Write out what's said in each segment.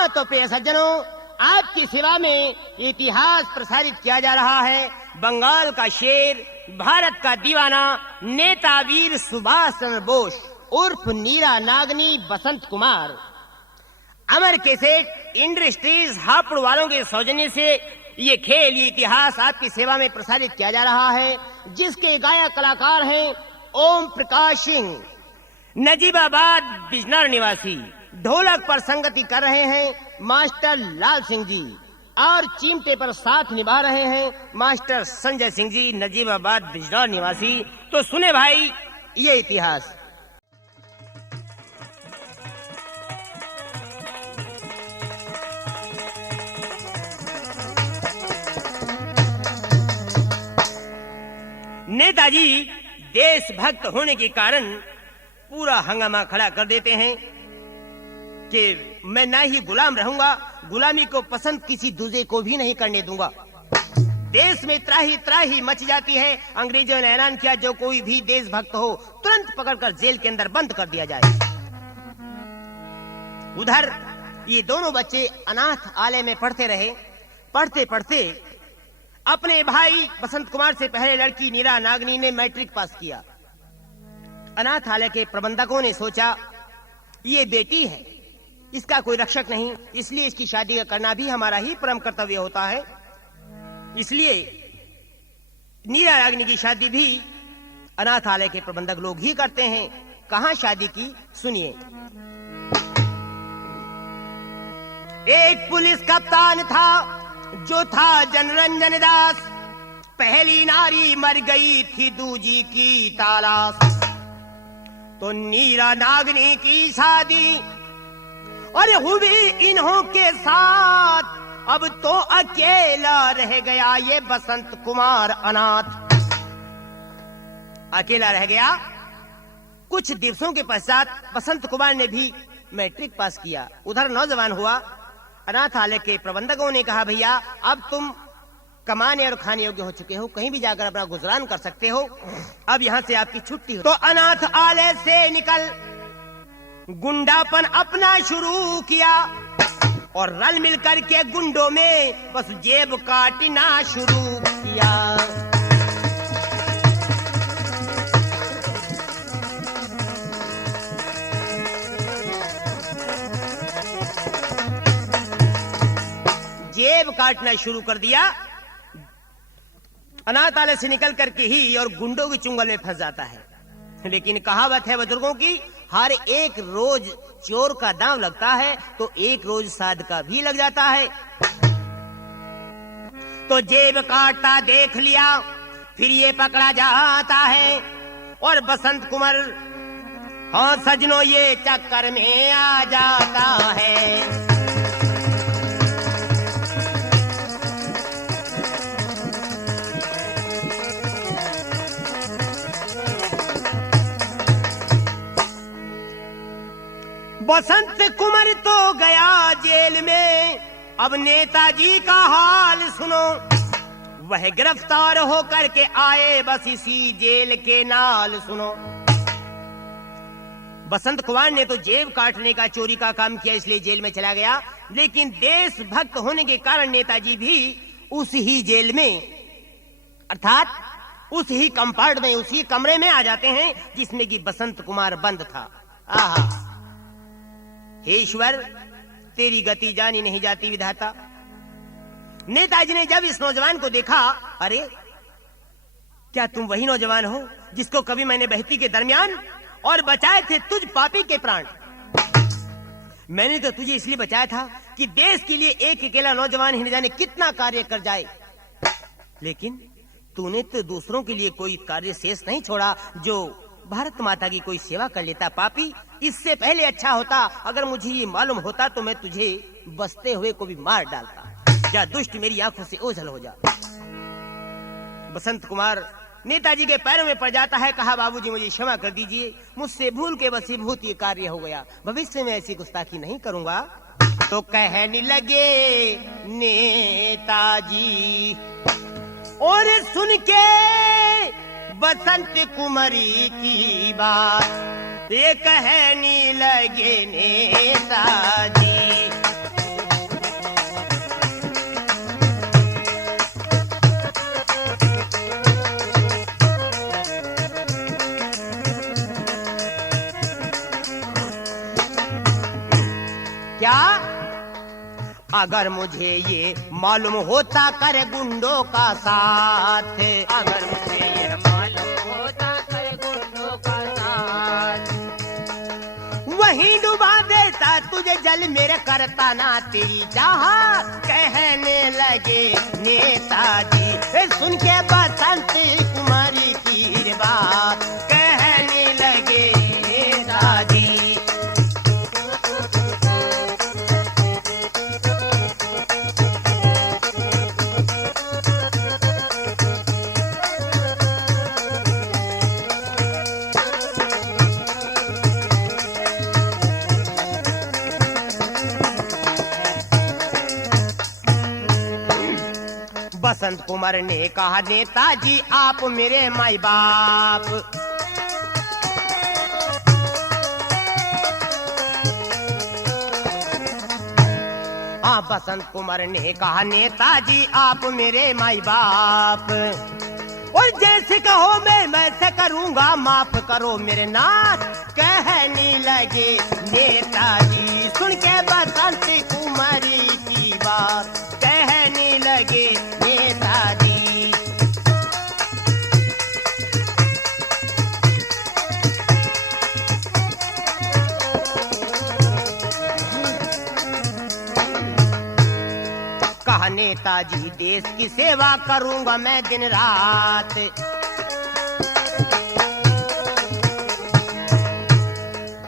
हाँ तो प्रिय सज्जनों, आपकी सेवा में इतिहास प्रसारित किया जा रहा है। बंगाल का शेर, भारत का दीवाना, नेता वीर सुभाष चंद्र बोस उर्फ नीरा नागनी बसंत कुमार, अमर कैसेट इंडस्ट्रीज हापुड़ वालों के सौजन्य से ये खेल, ये इतिहास आपकी सेवा में प्रसारित किया जा रहा है, जिसके गायक कलाकार हैं ओम प्रकाश सिंह, नजीबाबाद बिजनौर निवासी। ढोलक पर संगति कर रहे हैं मास्टर लाल सिंह जी और चिमटे पर साथ निभा रहे हैं मास्टर संजय सिंह जी, नजीबाबाद बिजनौर निवासी। तो सुने भाई ये इतिहास। नेताजी देशभक्त होने के कारण पूरा हंगामा खड़ा कर देते हैं कि मैं ना ही गुलाम रहूंगा, गुलामी को पसंद किसी दूसरे को भी नहीं करने दूंगा। देश में त्राही मच जाती है। अंग्रेजों ने ऐलान किया जो कोई भी देशभक्त हो तुरंत पकड़कर जेल के अंदर बंद कर दिया जाए। उधर ये दोनों बच्चे अनाथ आलय में पढ़ते रहे। पढ़ते पढ़ते अपने भाई बसंत कुमार से पहले लड़की नीरा नागनी ने मैट्रिक पास किया। अनाथालय के प्रबंधकों ने सोचा ये बेटी है, इसका कोई रक्षक नहीं, इसलिए इसकी शादी का करना भी हमारा ही परम कर्तव्य होता है। इसलिए नीरा नागनी की शादी भी अनाथालय के प्रबंधक लोग ही करते हैं। कहां शादी की, सुनिए। एक पुलिस कप्तान था जो था जनरंजन दास, पहली नारी मर गई थी दूजी की तलाश। तो नीरा नागनी की शादी और हुई इन्हों के साथ, अब तो अकेला रह गया ये बसंत कुमार अनाथ। अकेला रह गया। कुछ दिवसों के पश्चात बसंत कुमार ने भी मैट्रिक पास किया। उधर नौजवान हुआ। अनाथालय के प्रबंधकों ने कहा भैया अब तुम कमाने और खाने योग्य हो चुके हो, कहीं भी जाकर अपना गुजरान कर सकते हो, अब यहाँ से आपकी छुट्टी हो। तो अनाथालय से निकल गुंडापन अपना शुरू किया और रल मिलकर के गुंडों में बस जेब काटना शुरू किया। जेब काटना शुरू कर दिया। अनाथालय से निकल करके ही और गुंडों की चुंगल में फंस जाता है। लेकिन कहावत है बुजुर्गों की, हर एक रोज चोर का दांव लगता है तो एक रोज साध का भी लग जाता है। तो जेब काटता देख लिया, फिर ये पकड़ा जाता है और बसंत कुमार हाँ सजनों ये चक्कर में आ जाता है। बसंत कुमार तो गया जेल में, अब नेताजी का हाल सुनो। वह गिरफ्तार होकर के आए बस इसी जेल के नाल सुनो। बसंत कुमार ने तो जेब काटने का, चोरी का काम किया, इसलिए जेल में चला गया। लेकिन देशभक्त होने के कारण नेताजी भी उस ही जेल में, अर्थात उस ही कंपार्ट में, उसी कमरे में आ जाते हैं जिसमें कि बसंत कुमार बंद था। आहा, हे ईश्वर तेरी गति जानी नहीं जाती विधाता। नेताजी ने जब इस नौजवान को देखा, अरे क्या तुम वही नौजवान हो जिसको कभी मैंने बहती के दरमियान और बचाए थे तुझ पापी के प्राण। मैंने तो तुझे इसलिए बचाया था कि देश के लिए एक अकेला नौजवान ही न जाने कितना कार्य कर जाए, लेकिन तूने तो दूसरों के लिए कोई कार्य शेष नहीं छोड़ा जो भारत माता की कोई सेवा कर लेता। पापी, इससे पहले अच्छा होता अगर मुझे ये मालूम होता तो मैं तुझे बसते हुए को भी मार डालता। क्या दुष्ट मेरी आंखों से ओझल हो जा। बसंत कुमार नेताजी के पैरों में पड़ जाता है। कहा बाबूजी मुझे क्षमा कर दीजिए, मुझसे भूल के वशीभूत ये कार्य हो गया, भविष्य में ऐसी गुस्ताखी नहीं करूंगा। तो कहने लगे नेताजी और सुन के बसंत कुमारी की बात, ये कहने लगे नेताजी अगर मुझे ये मालूम होता कर गुंडों का साथ, अगर मुझे ये मालूम होता कर गुंडों का साथ, वहीं डुबा देता तुझे जल मेरे, करता ना तेरी चाह। कहने लगे नेताजी सुन के बसंत कुमारी की बात, कहने लगे नेताजी। बसंत कुमार ने कहा नेताजी आप मेरे माई बाप, बसंत कुमार ने कहा नेताजी आप मेरे माई बाप, और जैसे कहो मैं वैसे करूंगा, माफ करो मेरे नाथ। कहने लगे नेताजी सुन के बसंत कुमारी की बात, कहने लगे नेताजी। कहा नेताजी देश की सेवा करूंगा मैं दिन रात,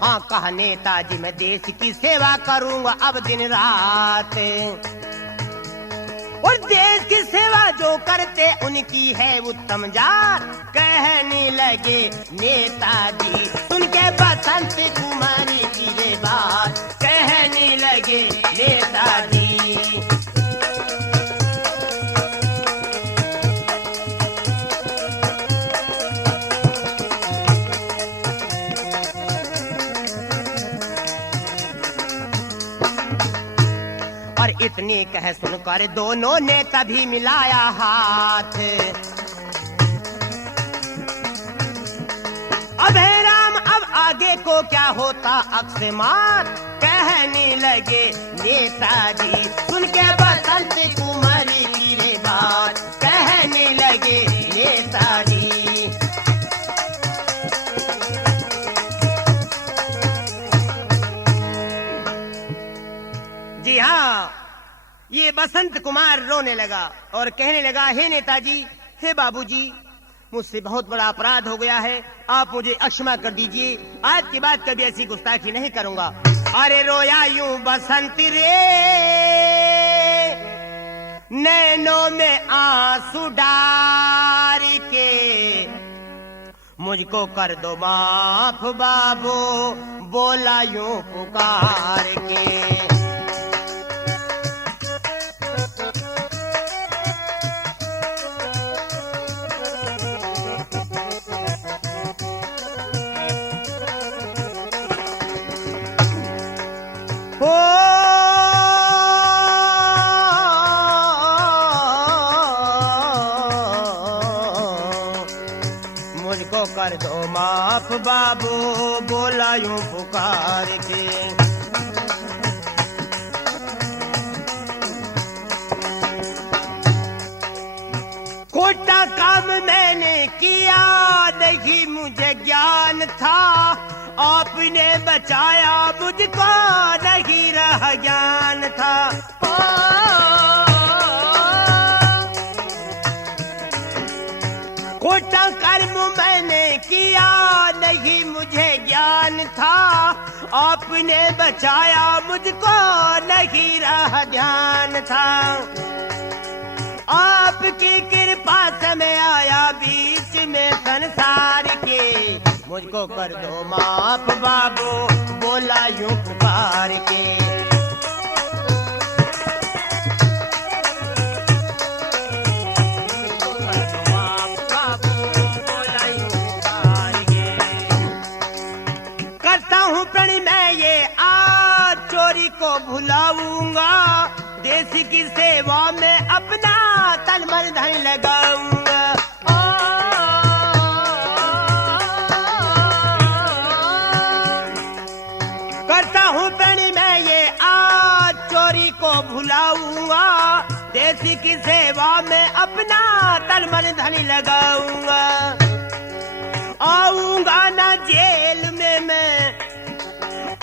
हाँ कहा नेताजी मैं देश की सेवा करूंगा अब दिन रात, और देश की सेवा जो करते उनकी है उत्तम जात। कहने लगे नेताजी सुन के बसंत कुमारी की ये बात, कहने लगे नेताजी। और इतनी कह सुनकर दोनों ने तभी मिलाया हाथ, अब है राम अब आगे को क्या होता अक्षमात। कहने लगे नेताजी सुन के बसंत कुमारी की रे बात, कहने लगे नेताजी। जी हाँ, ये बसंत कुमार रोने लगा और कहने लगा हे नेताजी, हे बाबूजी, मुझसे बहुत बड़ा अपराध हो गया है, आप मुझे क्षमा कर दीजिए, आज के बाद कभी ऐसी गुस्ताखी नहीं करूंगा। अरे रोया यूं बसंत रे नैनों में आंसू डार के, मुझको कर दो माफ बाबू बोला यूं पुकार के। मुझको कर दो माफ बाबू बोला यूं पुकार के। खोटा काम मैंने किया नहीं मुझे ज्ञान था, आपने बचाया मुझको नहीं रहा ज्ञान था। खोटा कर्म मैंने किया नहीं मुझे ज्ञान था, आपने बचाया मुझको नहीं रहा ध्यान था। आपकी कृपा से मैं आया बीच में संसार के, मुझको कर दो माफ बाबू बोला यूं पुकार के। करता हूँ प्रण मैं ये आज चोरी को भुलाऊंगा, देश की सेवा में अपना तन मन धन लगाऊंगा। करता हूँ प्रण मैं ये आज चोरी को भुला सेवा में अपना तन मन धन लगाऊंगा। आऊंगा ना जेल में मैं,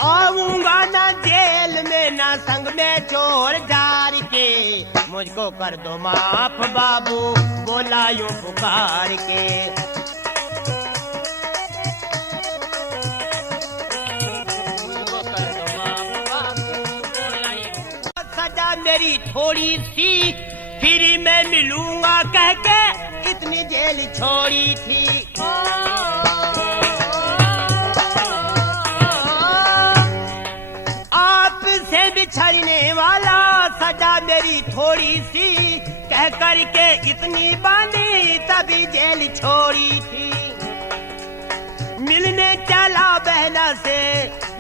आऊंगा ना जेल में, ना संग में चोर जार के। मुझको कर दो माफ बाबू, बोला यूं पुकार के। सजा मेरी थोड़ी सी फिर मैं मिलूंगा कह के इतनी जेल छोड़ी थी। आपसे बिछड़ने वाला सजा मेरी थोड़ी सी कह करके इतनी बांधी तभी जेल छोड़ी थी। मिलने चला बहना से,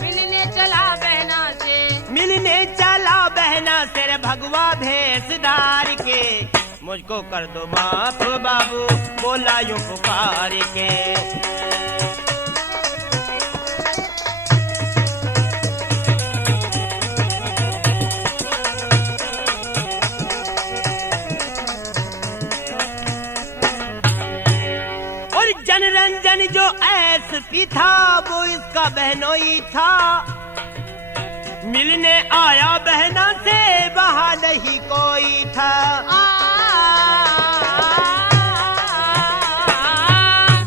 मिलने चला बहना से, मिलने चला बहना से रे भगवा भेषधार के। मुझको कर दो माफ बाबू, बोला यूं पुकार के। और जनरंजन जो एसपी था वो इसका बहनोई था। मिलने आया बहना से वहाँ नहीं कोई था।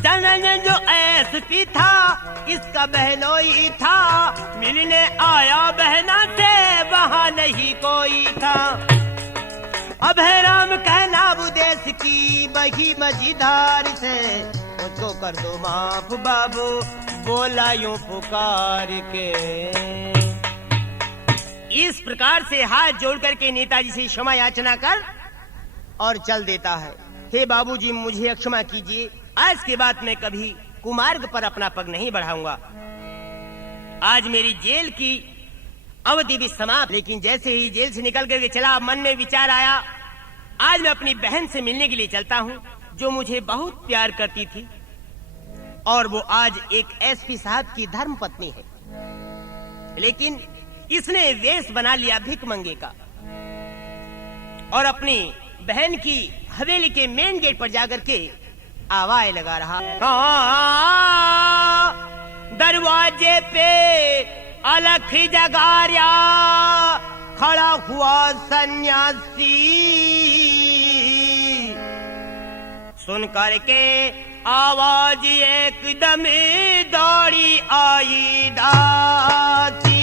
जनरंजन जो एसपी था इसका बहनोई था। मिलने आया बहना से वहाँ नहीं कोई था। अब है राम कहना उदेश की बही मझीधार से। मुझको कर दो माफ बाबू, बोला यूं पुकार के। इस प्रकार से हाथ जोड़ करके नेताजी से क्षमा याचना कर और चल देता है। हे बाबूजी मुझे क्षमा कीजिए, आज के बाद मैं कभी कुमार्ग पर अपना पग नहीं बढ़ाऊंगा। आज मेरी जेल की अवधि भी समाप्त। लेकिन जैसे ही जेल से निकल करके चला मन में विचार आया, आज मैं अपनी बहन से मिलने के लिए चलता हूँ जो मुझे बहुत प्यार करती थी और वो आज एक एसपी साहब की धर्म पत्नी है। लेकिन इसने वेश बना लिया भिख मंगे का और अपनी बहन की हवेली के मेन गेट पर जाकर के आवाज लगा रहा। दरवाजे पे अलख जगारिया खड़ा हुआ सन्यासी। सुन करके आवाज एकदम दौड़ी आई दासी।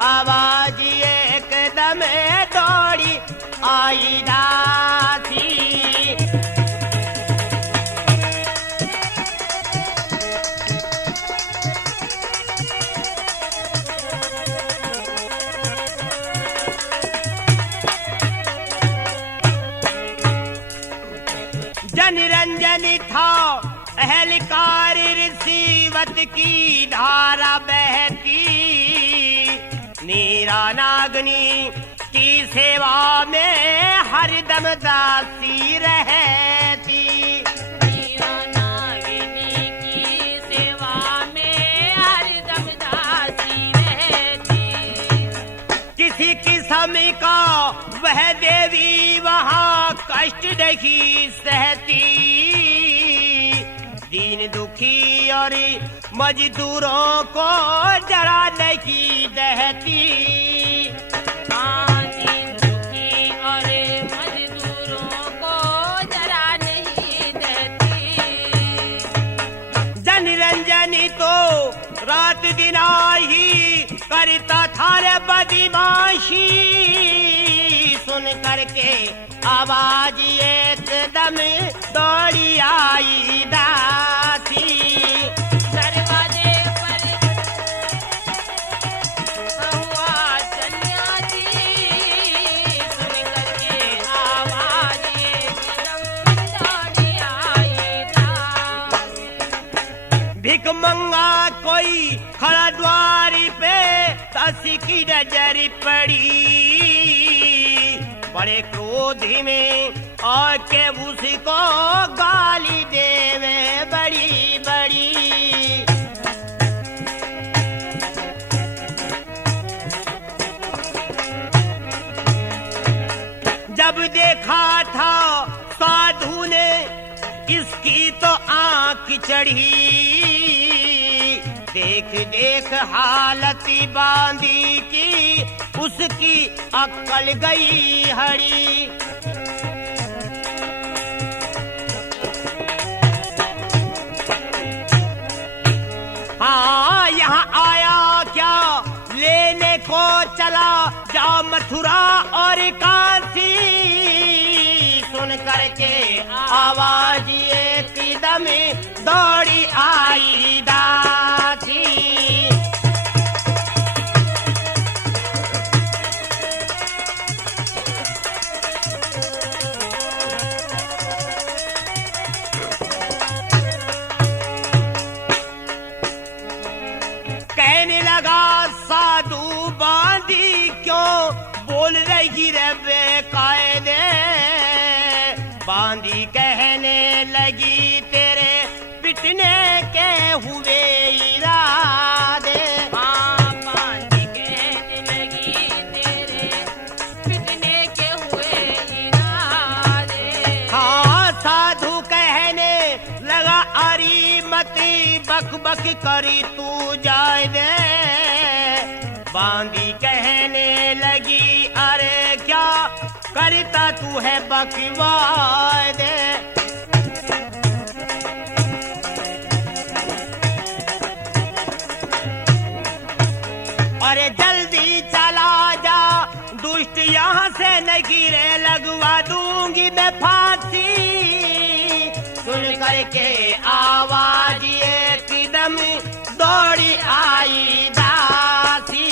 आवाज एकदम दौड़ी आई दासी। जनरंजन था अहलकार रिसीवत की धारा बहती। नीरा नागनी की सेवा में हरदम दासी रहती। नीरा नागिनी की सेवा में हरदम दासी रहती। किसी किस्म का वह देवी वहाँ कष्ट नहीं सहती। दीन दुखी और मजदूरों को जरा नहीं दहती। दीन दुखी और मजदूरों को जरा नहीं देती। जनरंजनी तो रात दिन ही करता था रे बदमाशी। सुन करके आवाज एकदम दौड़ी आई दासी। दरवाजे पर हुआ सन्यासी। सुन करके आवाज एकदम दौड़ी भिख मंगा कोई खड़ा द्वारी पे, दासी की नजर पड़ी, बड़े क्रोध में आके उसको गाली देवे बड़ी बड़ी। जब देखा था साधु ने इसकी तो आंख चढ़ी, देख देख हालत बांधी की उसकी अक्ल गई हड़ी। हाँ यहाँ आया क्या लेने को चला, जा मथुरा और काशी। सुन करके आवाज एकदम दौड़ी आई दासी। कहने लगा साधु बांधी क्यों बोल रही रे बेकायदे। बांधी कहने लगी तेरे पिटने के हुए इरादे। हाँ बांधी कहने लगी तेरे पिटने के हुए इरादे। हाँ साधु कहने लगा अरी मती बक बक करी तू जाए दे। बांधी कहने लगी अरे क्या करता तू है बकवाद दे। अरे जल्दी चला जा दुष्ट यहाँ से न गिरे, लगवा दूंगी मैं फांसी। सुन करके आवाज एकदम दौड़ी आई दासी।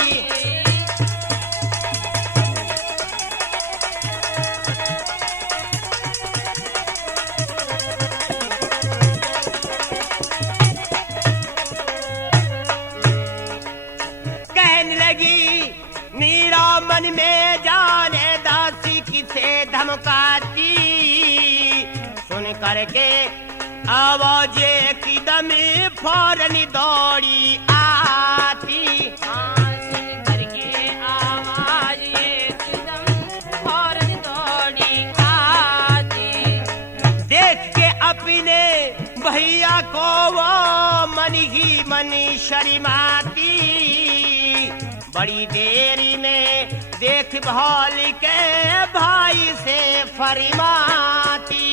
कहने लगी मीरा मन में जाने दासी किसे धमकाती। सुन करके आवाज एकदम फौरन दौड़ी आती। हाँ सुन करके आवाज एकदम फौरन दौड़ी आती। देख के अपने भैया को वो मन ही मन शर्माती। बड़ी देरी में देख भाल के भाई से फरमाती।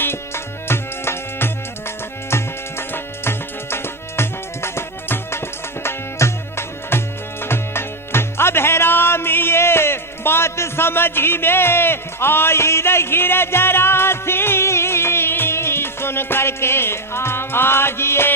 अब हैराम ये बात समझी में आई रही रे जरा सी। सुन करके आज ये